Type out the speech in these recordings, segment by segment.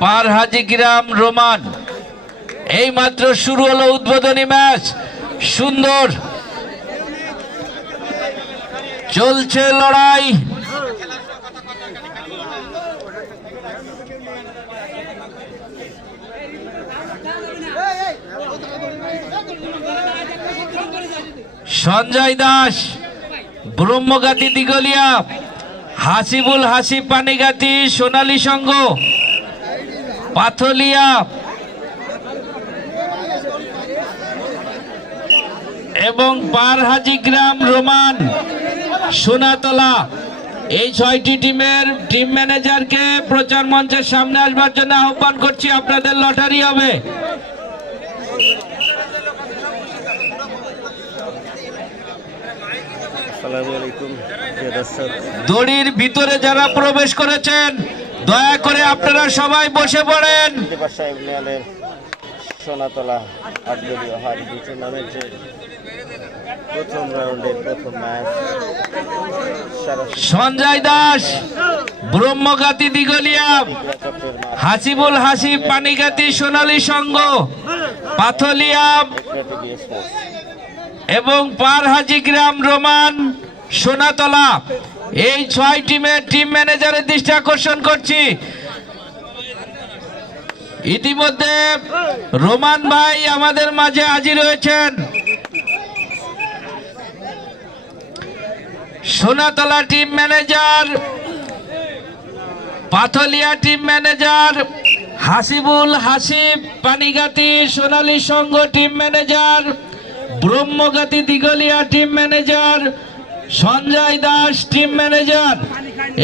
পার হাজি গ্রাম Roman. এই মাত্র শুরু হলো উদ্বোধনী ম্যাচ। সুন্দর। চলছে লড়াই। সঞ্জয় দাস ব্রহ্মগাতি দিগলিয়া। হাসিবুল হাসিব পানিগাতি সোনালী সংঘ, পাথলিয়া। এবং পারহাজি গ্রাম রোমান, সোনাতলা। এই ছয়টি টিমের টিম ম্যানেজারকে প্রচার মঞ্চের সামনে আসবার জন্য আহ্বান করছি, আপনাদের লটারি হবে। আসসালামু আলাইকুম। দড়ির ভিতরে যারা প্রবেশ করেছেন দয়া করে আপনারা সবাই বসে পড়েন। সোনাতলা আটদলীয় হারবি টুর্নামেন্টের প্রথম রাউন্ডের প্রথম match Sanjay Das Brahmagati Digalia Hasibul Hasib Panigati Sonali Sangha Pathalia cricket sports এবং পারহাজি গ্রাম রোমান সোনাতলা, এই ছয় টিমের টিম ম্যানেজারের দৃষ্টি আকর্ষণ করছি। ইতিমধ্যে রোমান ভাই আমাদের মাঝে হাজির হয়েছেন। Sonatala team manager Pathalia team manager Hasibul Hasib, Panigati, Sonali Sangha team manager Brahmagati Digalia team manager Sanjay Das team manager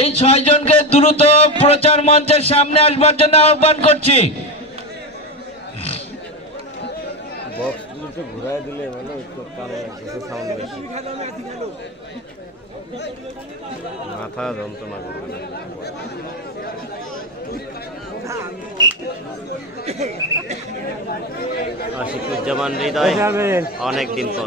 এই ছয়জনকে দ্রুত প্রচার মঞ্চের সামনে আসবার জন্য আহ্বান করছি। মাথা যন্ত্রণা করবে না। আশিকুজ্জামান হৃদয় অনেক দিন পর।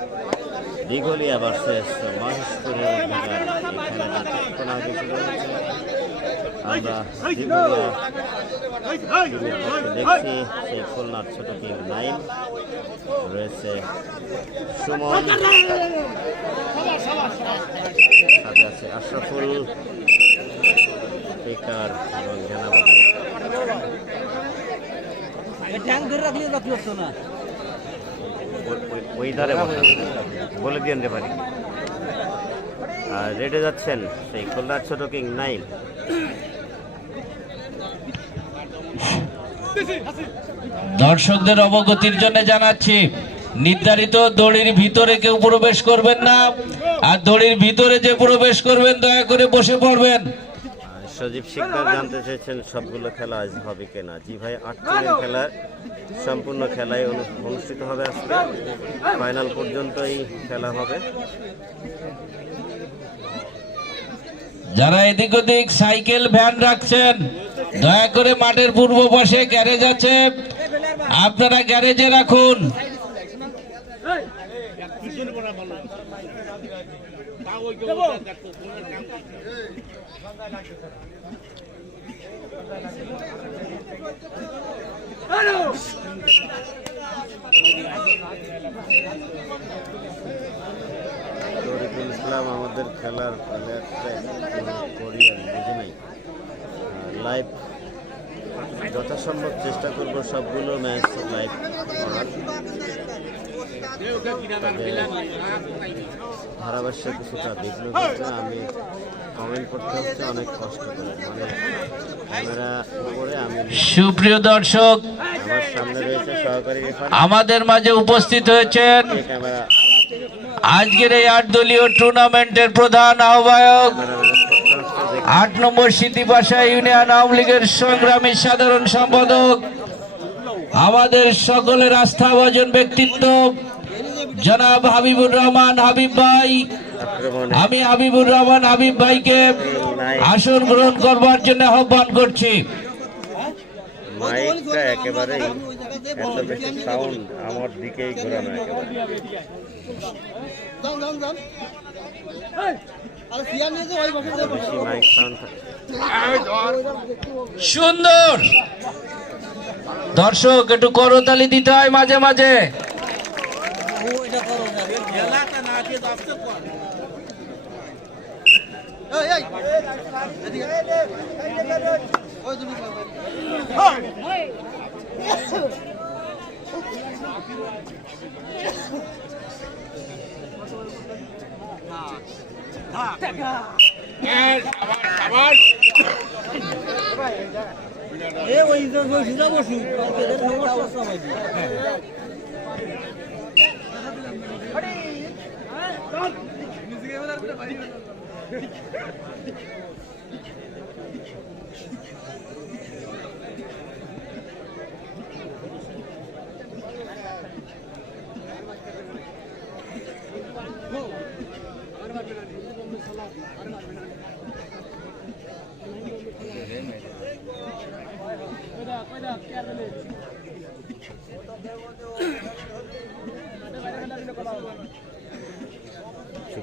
দিঘলিয়া ভার্সেস মহেশপুরের আমরা দেখছি সেই খুলনার ছোট টিম নাইম রয়েছে সুমন সাথে আছে আশরাফুল পিকার এবং জেনাবাদী ট্যাঙ্ক ধরে রাখলে রক্ত হচ্ছে না ওই ধারে বলে দিয়ে আনতে পারি। আর রেডে যাচ্ছেন সেই খুলনার ছোট কিং নাইম দর্শকদের অবগতির জন্য জানাচ্ছি, নির্ধারিত দড়ির ভিতরে কেউ প্রবেশ করবেন না। আর দড়ির ভিতরে যে প্রবেশ করবেন, দয়া করে বসে পড়বেন। সজীব শিকদার জানতে চেয়েছেন সবগুলো খেলা আজ হবে কিনা। জি ভাই আট টিমের খেলার সম্পূর্ণ খেলাই অনু- অনুষ্ঠিত হবে আজকে। ফাইনাল পর্যন্তই খেলা হবে। যারা এদিক ওদিক সাইকেল ভ্যান রাখছেন দয়া করে মাঠের পূর্ব পাশে গ্যারেজ আছে। আপনারা গ্যারেজে রাখুন। তরিকুল ইসলাম আমাদের খেলার ফলে করি আমি বুঝি নাই লাইভ যথাসম্ভব চেষ্টা করব সবগুলো ম্যাচ লাইভ করার। ধারাভাষ্য কিছুটা বিঘ্ন ঘটছে আমি কমেন্ট করতে হচ্ছে অনেক কষ্ট করে। মানে ক্যামেরা উপরে আমি সুপ্রিয় দর্শক আমার সামনে রয়েছে সহকারী আমাদের মাঝে উপস্থিত হয়েছেন আজকের এই আট দলীয় টুর্নামেন্টের প্রধান আহ্বায়ক আট নম্বর সিদ্ধিপাশা ইউনিয়ন আওয়ামী লীগের সংগ্রামী সাধারণ সম্পাদক আমাদের সকলের আস্থা আস্থাভাজন ব্যক্তিত্ব জনাব হাবিবুর রহমান হাবিব ভাই। আমি হাবিবুর রহমান হাবিব ভাইকে আসন গ্রহণ করবার জন্য আহ্বান করছি। মাইকটা একেবারেই এত বেশি সাউন্ড আমার দিকেই ঘোরানো একেবারে। এত বেশি মাইক সাউন্ড সুন্দর। দর্শক একটু করতালি দিতে হয় মাঝে মাঝে। এ ওই সিধা বসি সমস্যা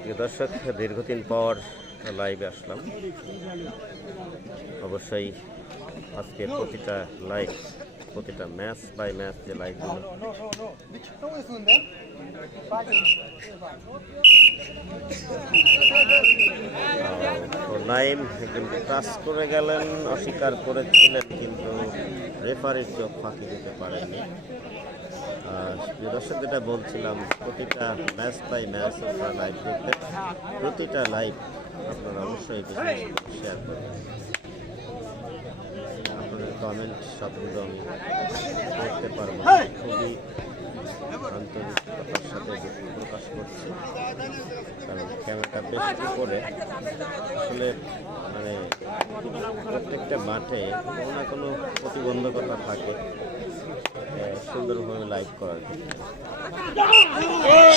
সুপ্রিয় দর্শক, দীর্ঘদিন পর লাইভে আসলাম। অবশ্যই আজকে প্রতিটা লাইভ প্রতিটা ম্যাচ বাই ম্যাচ যে লাইভগুলো নাইম কিন্তু টাচ করে গেলেন, অস্বীকার করেছিলেন, কিন্তু রেফারির চোখ ফাঁকি দিতে পারেনি প্রিয় দর্শক যেটা বলছিলাম প্রতিটা ম্যাচ বাই ম্যাচ আপনারা লাইভ দেখবেন প্রতিটা লাইভ আপনারা অবশ্যই শেয়ার করবেন। আপনাদের কমেন্ট সবগুলো আমি করতে পারব। খুবই আন্তরিকতার সাথে প্রকাশ করছি কারণ ক্যামেরাটা বেশ করে আসলে মানে প্রত্যেকটা মাঠে কোনো না কোনো প্রতিবন্ধকতা থাকে। সুন্দরভাবে লাইভ করার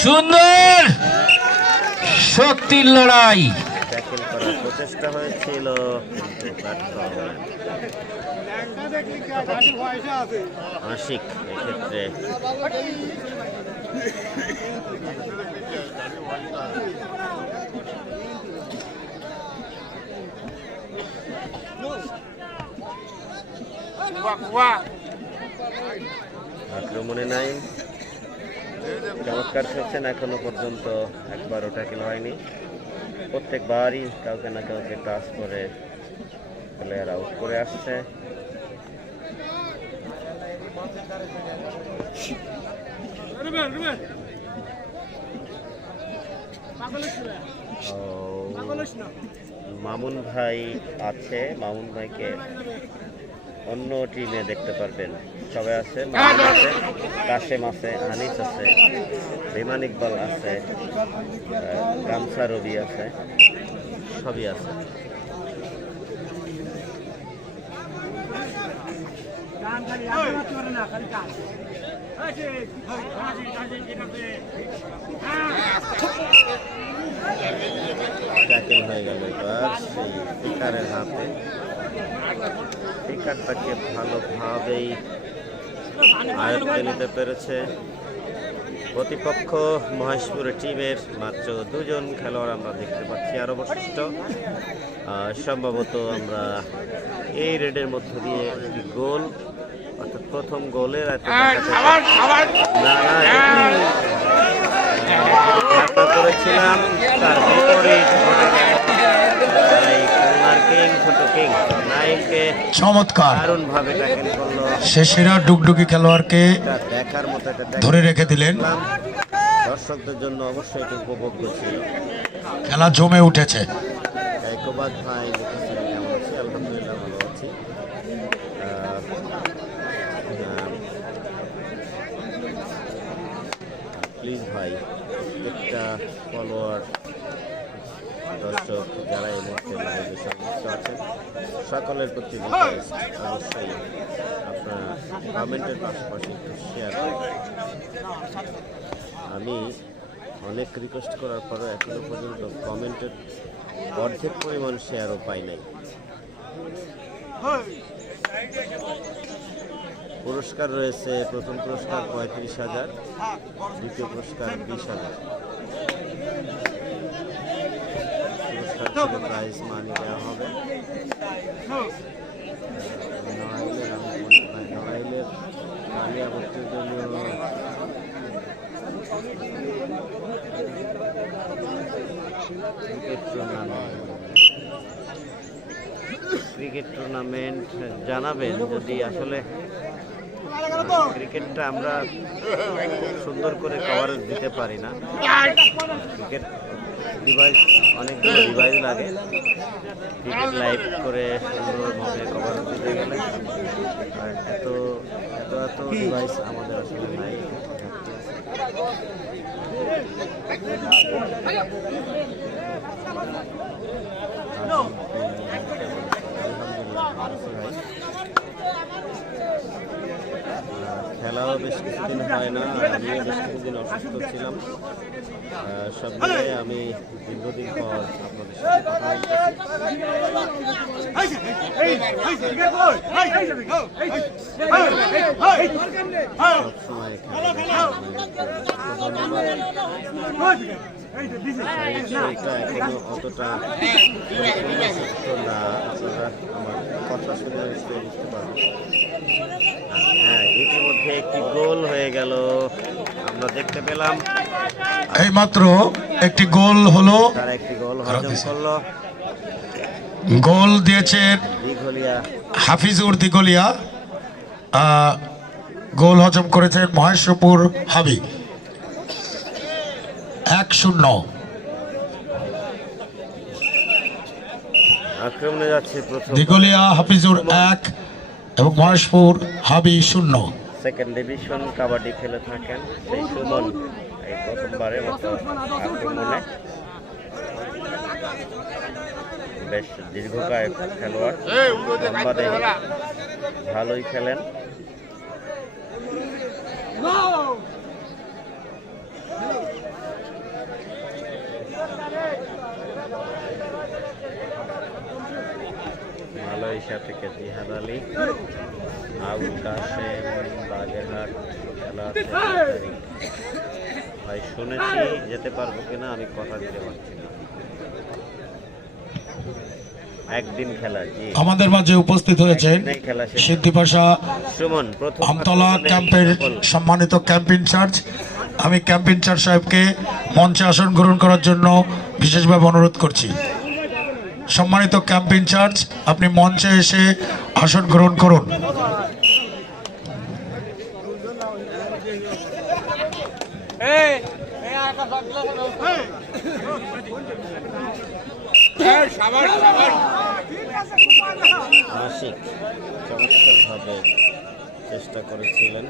সুন্দর! শক্তির লড়াই। ট্যাকেল করার প্রচেষ্টা হয়েছিল। আশিক এক্ষেত্রে। আক্রমণে নাই। চমৎকার খেলছেন, এখনও পর্যন্ত একবারও ট্যাকেল হয়নি। প্রত্যেকবারই কাউকে না কাউকে টাচ করে প্লেয়ার আউট করে আসছে। মামুন ভাই আছে, মামুন ভাইকে অন্য টিমে দেখতে পারবেন। সবাই আছে আছে, কাশেম আছে, আনিস আছে বিমান ইকবাল আছে গামছা রবি আছে, সবই আছে। ভালোভাবেই আয়ত্তে নিতে পেরেছে। প্রতিপক্ষ মহেশপুরের টিমের মাত্র দুজন খেলোয়াড় আমরা দেখতে পাচ্ছি। আর অবশিষ্ট সম্ভবত আমরা এই রেডের মধ্য দিয়ে একটি গোল অর্থাৎ প্রথম গোলের এটি- ধারণা করেছিলাম তার বিপরীত ঘটে কিং ছোট কিং নাইমকে চমৎকার। দারুণ ভাবে ট্যাকেল করল সে সেরা ডুগডুগি খেলোয়াড়কে এটা দেখার মতো একটা tackle ধরে রেখে দিলেন। দর্শকদের জন্য অবশ্যই এটি ছিল। খেলা জমে উঠেছে। একবাদ ভাই লিখেছেন কেমন আছি? আলহামদুলিল্লাহ ভালো আছি। প্লিজ ভাই প্রত্যেকটা ফলোয়ার দর্শক যারা এই মুহূর্তে লাইভে সংযুক্ত আছেন সকলের প্রতি অবশ্যই আপনারা কমেন্টের পাশাপাশি একটু শেয়ার আমি অনেক রিকোয়েস্ট করার পরও এখনও পর্যন্ত কমেন্টের অর্ধেক পরিমাণ শেয়ারও পাই নাই। পুরস্কার রয়েছে প্রথম পুরস্কার পঁয়ত্রিশ হাজার দ্বিতীয় পুরস্কার বিশ হাজার। মানি দেওয়া হবে ক্রিকেট টুর্নামেন্ট ক্রিকেট টুর্নামেন্ট জানাবেন যদি আসলে ক্রিকেটটা আমরা সুন্দর করে কভারেজ দিতে পারি না। ক্রিকেট ডিভাইস অনেকগুলো ডিভাইস লাগে। ক্রিকেট লাইভ করে সুন্দরভাবে কভার দিতে গেলে আর এত এত এত ডিভাইস আমাদের আসলে নাই। আলহামদুলিল্লাহ ভালো আছি ভাই। খেলাও বেশ কিছুদিন হয় না আমি বেশ কিছুদিন অসুস্থ ছিলাম। সব মিলে আমি দীর্ঘদিন পর আপনাদের সাথে কথা বলতেছি হ্যাঁ ইতিমধ্যে একটি গোল হয়ে গেল আমরা দেখতে পেলাম এইমাত্র একটি গোল হলো। একটি গোল হজম গোল দিয়েছেন হাফিজুর দিগলিয়া। গোল হজম করেছেন মহেশপুর হাবি। শূন্য। আক্রমণে যাচ্ছে প্রথম। দিগলিয়া হাফিজুর এক এবং মহেশপুর হাবি শূন্য। সেকেন্ড ডিভিশন কাবাডি খেলে থাকেন সেই সুমন এই প্রথমবারের মতো আক্রমণে। বেশ দীর্ঘকায় খেলোয়াড়। ভালোই খেলেন। মালয়েশিয়া থেকে জিহাদ আলী কাশেম বাগেরহাট খেলা। ভাই শুনেছি যেতে পারব কিনা আমি কথা দিতে পারছি না। একদিন খেলা আমাদের মাঝে উপস্থিত হয়েছেন সিদ্ধিপাশা আমতলা ক্যাম্পের সম্মানিত ক্যাম্প ইনচার্জ আমি ক্যাম্প ইনচার্জ সাহেবকে মঞ্চে আসন গ্রহণ করার জন্য বিশেষভাবে অনুরোধ করছি। সম্মানিত ক্যাম্প ইনচার্জ আপনি মঞ্চে এসে আসন গ্রহণ করুন। চমৎকারভাবে চেষ্টা করেছিলেন।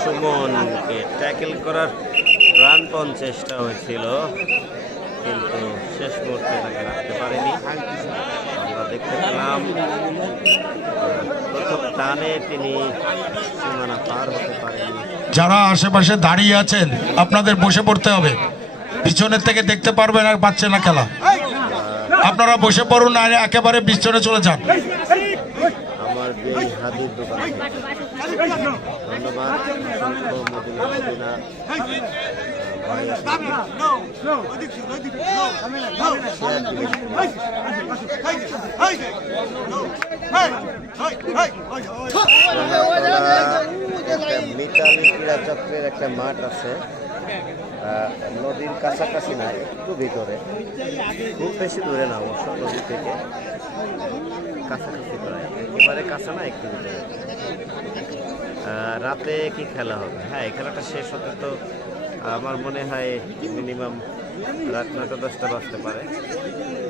সুমনকে ট্যাকেল করার প্রাণপণ চেষ্টা হয়েছিল কিন্তু শেষ মুহূর্তে তাকে রাখতে পারেনি। আমরা দেখতে পেলাম টানে তিনি সীমানা পার হতে পারেননি। যারা আশেপাশে দাঁড়িয়ে আছেন আপনাদের বসে পড়তে হবে। পিছনের থেকে দেখতে পারবেন আর পাচ্ছে না খেলা। আপনারা বসে পড়ুন আর একেবারে পিছনে চলে যান। আমার বেই হাদির দোকান। ধন্যবাদ। চক্রের একটা মাঠ আছে নদীর কাছাকাছি না, একটু ভিতরে। খুব বেশি দূরে না অবশ্য, নদী থেকে। কাছাকাছি প্রায়। একেবারে কাছে না, একটু ভিতরে। রাতে কি খেলা হবে? হ্যাঁ এই খেলাটা শেষ হতে তো আমার মনে হয় মিনিমাম রাত নটা দশটা বাজতে পারে।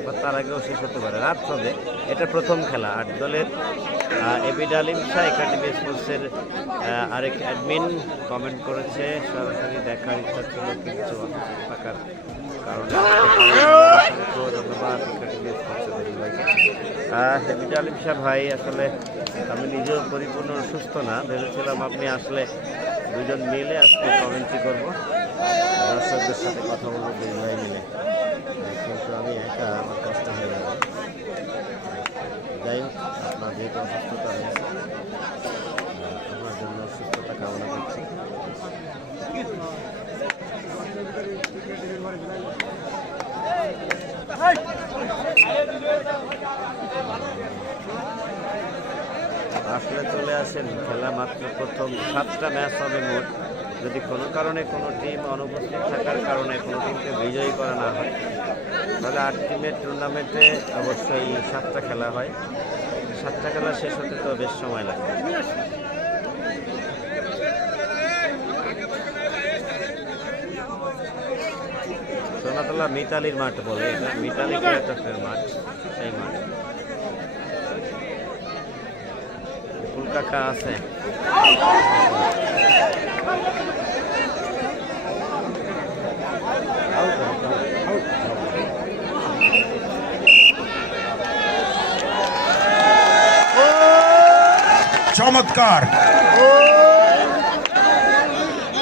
বা তার আগেও শেষ হতে পারে। রাত হবে। এটা প্রথম খেলা। আট দলের এবিড আলিম শাহ, একাডেমি স্পোর্টসের আরেক অ্যাডমিন কমেন্ট করেছে। সরাসরি দেখার ইচ্ছা ছিল অসুস্থ থাকার কারণে আলিম শাহ ভাই, আসলে আমি নিজেও পরিপূর্ণ সুস্থ না। ভেবেছিলাম আপনি আসলে দুজন মিলে আজকে কমেন্ট্রি করব। দর্শকদের সাথে কথা বলব দুই ভাই মিলে কিন্তু আমি একা, আমার কষ্ট হয়ে গেল যাই হোক, আপনার যেহেতু অসুস্থতা হয়েছে আপনার জন্য সুস্থতা কামনা করছি। আসলে চলে আসেন, খেলা মাত্র প্রথম সাতটা ম্যাচ হবে মোট। যদি কোনো কারণে কোনো টিম অনুপস্থিত থাকার কারণে কোনো টিমকে বিজয়ী করা না হয়, তাহলে আট টিমের টুর্নামেন্টে অবশ্যই সাতটা খেলা হয়। সাতটা খেলা শেষ হতে তো বেশ সময় লাগে। সোনাতলা মিতালির মাঠ বলে মিতালি ক্রিকেটের মাঠ, সেই মাঠ। কাকা আছে। চমৎকার।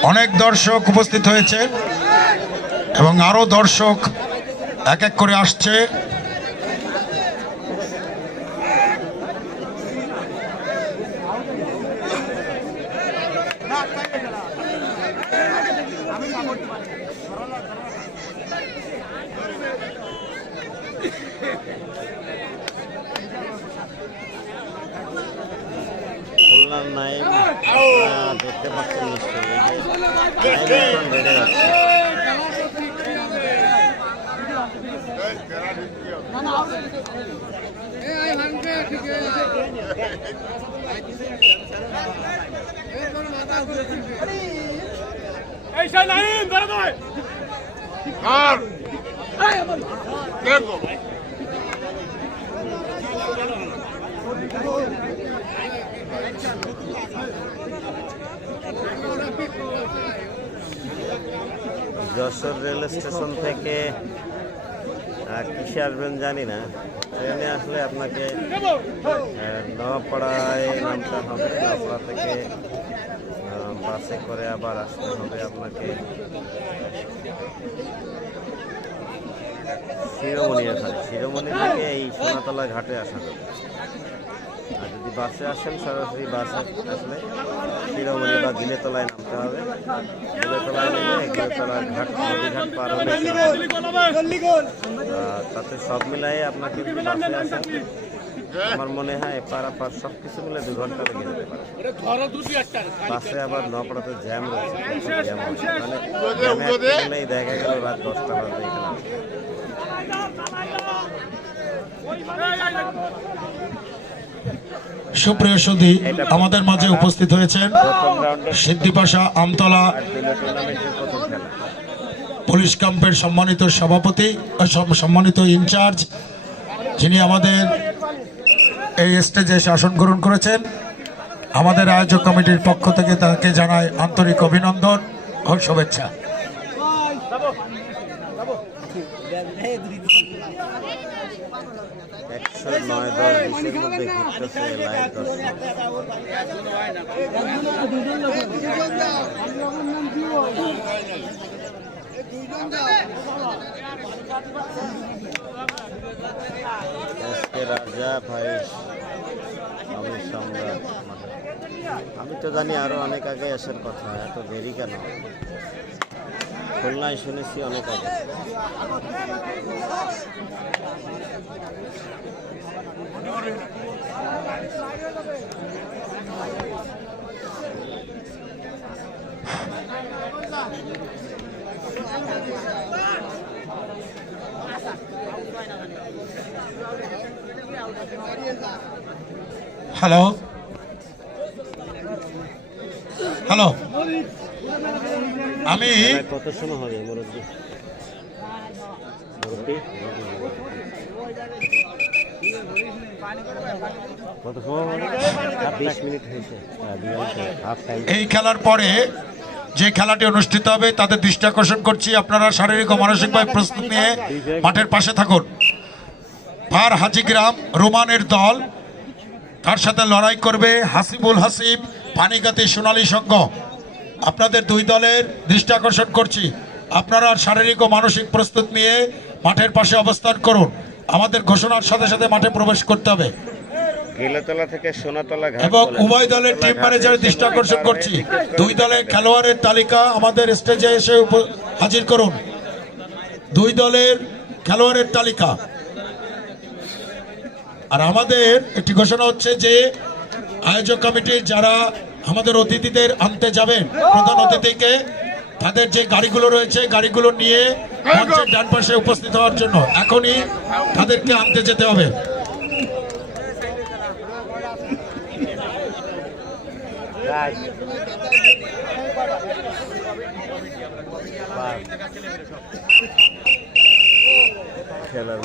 অনেক দর্শক উপস্থিত হয়েছে এবং আরও দর্শক এক এক করে আসছে খুলনার নাইম আহ, দেখতে পাচ্ছেন নিশ্চয়ই এই যে নাইম এখন বেড়ে যাচ্ছে যশোর রেল স্টেশন থেকে কিসে আসবেন জানি না। ট্রেনে আসলে আপনাকে নওয়াপাড়ায় নামতে হবে, নওয়াপাড়া থেকে বাসে করে আবার আসতে হবে আপনাকে। শিরোমণি এখানে, শিরোমণি থেকে এই সোনাতলা ঘাটে আসা যাবে। বাসে আসেন সরাসরি বাসে আসলে শিরোমণি বা গিলেতলায় নামতে হবে গিলেতলায় নেমে গিলেতলার ঘাট নদী পার হলে তাতে সব মিলাই আপনাকে বাসে আসেন আমার মনে হয় পারাপার সব কিছু মিলে দু ঘণ্টা লেগে যেতে পারে বাসে আবার নপড়াতে জ্যাম রয়েছে জ্যাম মানে দেখা গেল রাত দশটা বাজে এখানে। সুপ্রিয় সুধী, আমাদের মাঝে উপস্থিত হয়েছেন সিদ্ধিপাশা আমতলা পুলিশ ক্যাম্পের সম্মানিত সভাপতি সম্মানিত ইনচার্জ, যিনি আমাদের এই স্টেজে শাসন গ্রহণ করেছেন। আমাদের আয়োজক কমিটির পক্ষ থেকে তাকে জানায় আন্তরিক অভিনন্দন ও শুভেচ্ছা। একশো নয় দশ বিশের মধ্যে ঘুরতেছে লাইভ দর্শক রাজা ভাই আমি সম্রাট। আমি তো জানি আরও অনেক আগে আসার কথা এত দেরি কেন? খুলনায় শুনেছি অনেক আগে। হ্যালো হ্যালো আমি কত সময় হবে মুরব্বী? হ্যাঁ, এই খেলার পরে যে খেলাটি অনুষ্ঠিত হবে তাদের দৃষ্টি আকর্ষণ করছি। আপনারা শারীরিক ও মানসিকভাবে প্রস্তুত নিয়ে মাঠের পাশে থাকুন। পার হাজিগ্রাম রোমানের দল তার সাথে লড়াই করবে হাসিবুল হাসিব পানিগাতি সোনালী সংঘ। আপনাদের দুই দলের দৃষ্টি আকর্ষণ করছি। আপনারা শারীরিক ও মানসিক প্রস্তুত নিয়ে মাঠের পাশে অবস্থান করুন। আমাদের ঘোষণার সাথে সাথে মাঠে প্রবেশ করতে হবে। এবং উভয় দলের টিম ম্যানেজারের দৃষ্টি আকর্ষণ করছি। দুই দলের খেলোয়াড়ের তালিকা আমাদের স্টেজে এসে হাজির করুন। দুই দলের খেলোয়াড়ের তালিকা। আর আমাদের একটি ঘোষণা হচ্ছে যে আয়োজক কমিটির যারা আমাদের অতিথিদের আনতে যাবেন। প্রধান অতিথিকে। তাদের যে গাড়িগুলো রয়েছে, গাড়িগুলো নিয়ে ডান পাশে উপস্থিত হওয়ার জন্য এখনই তাদেরকে আনতে যেতে হবে। খেলার